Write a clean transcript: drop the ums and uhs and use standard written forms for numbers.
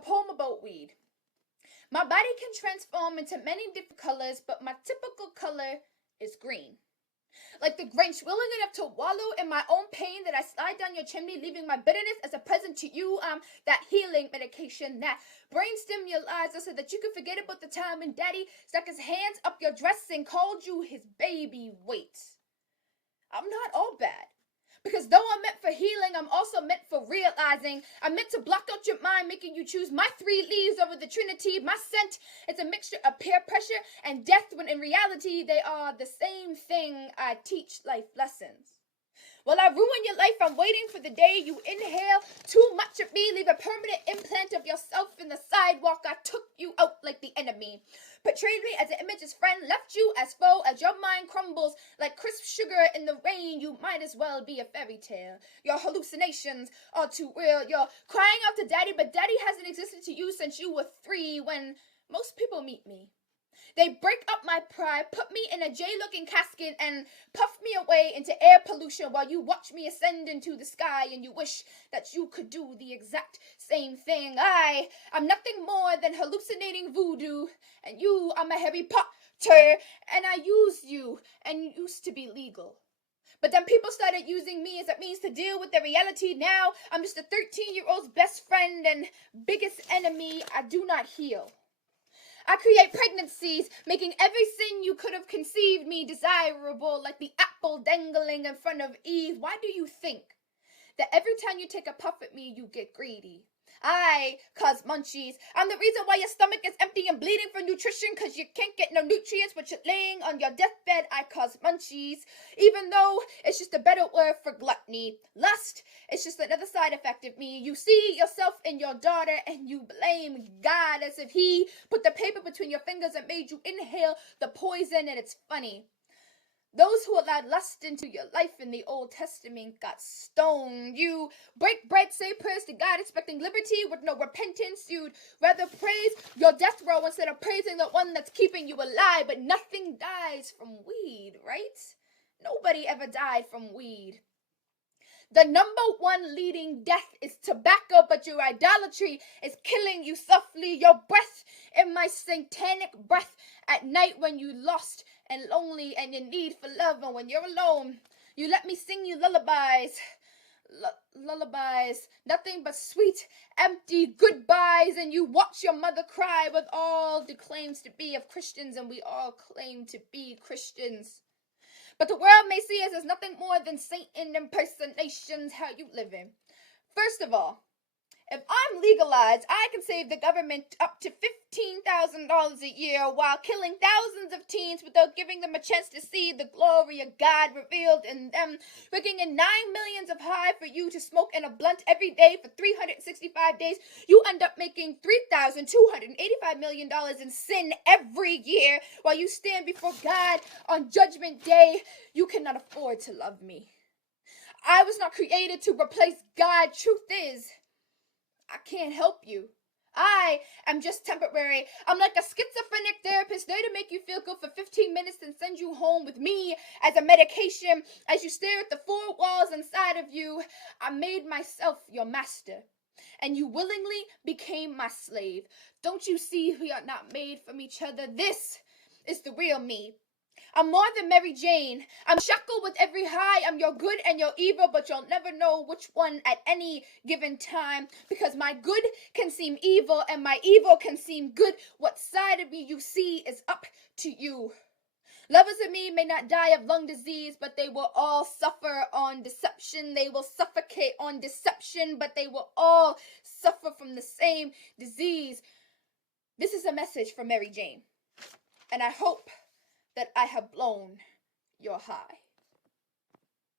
poem about weed. My body can transform into many different colors, but my typical color is green. Like the Grinch, willing enough to wallow in my own pain that I slide down your chimney, leaving my bitterness as a present to you. That healing medication, that brain stimulator so that you can forget about the time when Daddy stuck his hands up your dress and called you his baby. Wait, I'm not all bad. Because though I'm meant for healing, I'm also meant for realizing. I'm meant to block out your mind, making you choose my 3 leaves over the Trinity. My scent is a mixture of peer pressure and death, when in reality they are the same thing. I teach life lessons. While I ruin your life, I'm waiting for the day you inhale too much of me, leave a permanent implant of yourself in the sidewalk. I took you out like the enemy, portrayed me as an image's friend, left you as foe. As your mind crumbles like crisp sugar in the rain, you might as well be a fairy tale. Your hallucinations are too real. You're crying out to Daddy, but Daddy hasn't existed to you since you were 3. When most people meet me, they break up my pride, put me in a J-looking casket, and puff me away into air pollution while you watch me ascend into the sky, and you wish that you could do the exact same thing. I'm nothing more than hallucinating voodoo, and you are my Harry Potter, and I used you, and you used to be legal. But then people started using me as a means to deal with the reality. Now I'm just a 13-year-old's best friend and biggest enemy. I do not heal. I create pregnancies, making every sin you could have conceived me desirable, like the apple dangling in front of Eve. Why do you think that every time you take a puff at me, you get greedy? I cause munchies. I'm the reason why your stomach is empty and bleeding for nutrition, because you can't get no nutrients, but you're laying on your deathbed. I cause munchies, even though it's just a better word for gluttony. Lust, it's just another side effect of me. You see yourself in your daughter and you blame God as if he put the paper between your fingers and made you inhale the poison, and it's funny. Those who allowed lust into your life in the Old Testament got stoned. You break bread, say prayers to God, expecting liberty with no repentance. You'd rather praise your death row instead of praising the one that's keeping you alive. But nothing dies from weed, right? Nobody ever died from weed. The number 1 leading death is tobacco, but your idolatry is killing you softly. Your breath in my satanic breath at night when you lost and lonely and in need for love. And when you're alone, you let me sing you lullabies. Lullabies, nothing but sweet, empty goodbyes. And you watch your mother cry with all the claims to be of Christians, and we all claim to be Christians. But the world may see us as nothing more than Satan impersonations. How you living? First of all, if I'm legalized, I can save the government up to $15,000 a year while killing thousands of teens without giving them a chance to see the glory of God revealed in them. Rigging in 9 millions of high for you to smoke in a blunt every day for 365 days, you end up making $3,285 million in sin every year while you stand before God on Judgment Day. You cannot afford to love me. I was not created to replace God. Truth is, I can't help you. I am just temporary. I'm like a schizophrenic therapist there to make you feel good for 15 minutes and send you home with me as a medication. As you stare at the 4 walls inside of you, I made myself your master, and you willingly became my slave. Don't you see we are not made from each other? This is the real me. I'm more than Mary Jane. I'm shackled with every high. I'm your good and your evil, but you'll never know which one at any given time, because my good can seem evil and my evil can seem good. What side of me you see is up to you. Lovers of me may not die of lung disease, but they will all suffer on deception. They will suffocate on deception, but they will all suffer from the same disease. This is a message from Mary Jane, and I hope that I have blown your high.